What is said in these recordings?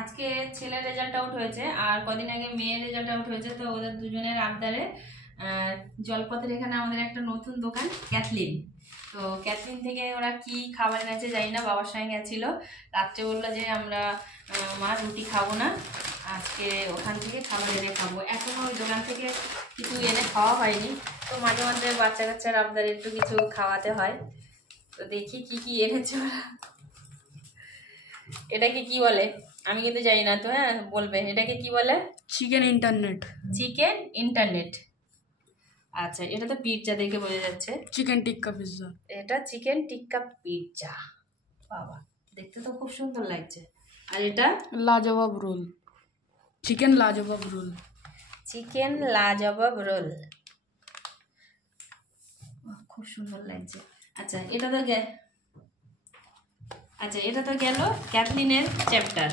আজকে ছেলের result out হয়েছে আর কদিন আগে মেয়ের রেজাল্ট আউট হয়েছে, তো ওদের দুজনের আবদারে জলপথের এখানে আমাদের একটা নতুন দোকান ক্যাথলিন। তো ক্যাথলিন থেকে ওরা কি খাবার এনেছে জানি না, বাবার সঙ্গে গেছিলো। রাত্রে বললো যে আমরা মা রুটি খাবো না, আজকে ওখান থেকে খাবার এনে খাবো। এখনো ওই দোকান থেকে কিছু এনে খাওয়া হয়নি, তো মাঝে মাঝে বাচ্চা কাচ্চার আবদারে একটু কিছু খাওয়াতে হয়। তো দেখি কি কি এনেছে ওরা। এটাকে কি বলে আমি কিন্তু জানি না, তো হ্যাঁ বলবে এটাকে কি বলে। Chicken internet. Chicken internet. আচ্ছা, এটা তো পিৎজা দেখে বোঝা যাচ্ছে। Chicken tikka pizza. এটা চিকেন টিক্কা পিৎজা। বাবা, দেখতে তো খুব সুন্দর লাগছে। আর এটা lajawab roll, chicken lajawab roll. Chicken lajawab roll, খুব সুন্দর লাগছে। আচ্ছা এটা তো গেল ক্যাথলিনের চ্যাপ্টার।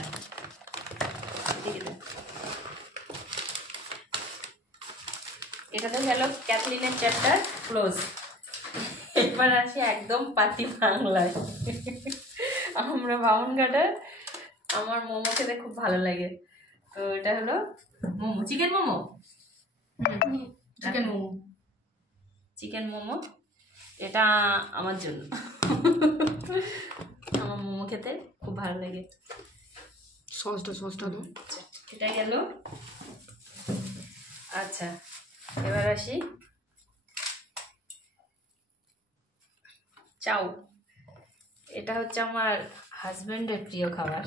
এটা তো গেল ক্যাথলিনের চ্যাপ্টার ক্লোজ। এবার আসি একদম পাতি বাংলায়। আমরা বামুনঘাটের, আমার মোমো খেতে খুব ভালো লাগে। তো এটা হলো momo, chicken momo. Chicken momo, chicken momo. এটা আমার জন্য। আমার মোমো খেতে খুব ভালো লাগে। সসটা তো। এটা গেল। আচ্ছা এবার আসি চাউ। এটা হচ্ছে আমার হাজবেন্ডের প্রিয় খাবার।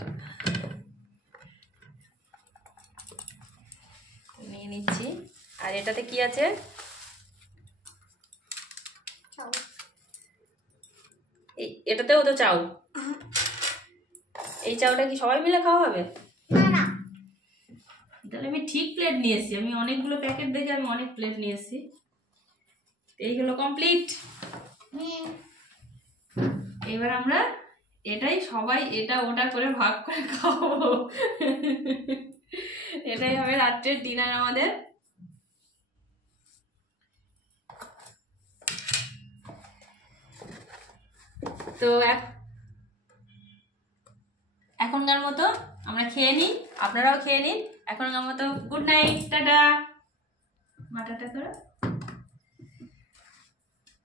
নিয়ে নিচ্ছি। আর এটাতে কি আছে? এটাতেও তো চাউ। এই চাউটা কি সবাই মিলে খাওয়া হবে? তাহলে আমি ঠিক প্লেট নিয়ে এসেছি। আমি অনেকগুলো প্যাকেট দেখে আমি অনেক প্লেট নিয়ে এসেছি। এইগুলো কমপ্লিট। এবার আমরা এটাই সবাই এটা ওটা করে ভাগ করে খাবো। এটাই হবে রাত্রের ডিনার আমাদের। তো এখনকার মতো আমরা খেয়ে নিই, আপনারাও খেয়ে নিন। এখনকার মতো গুড নাইট, টাটা। মা টাটা করো।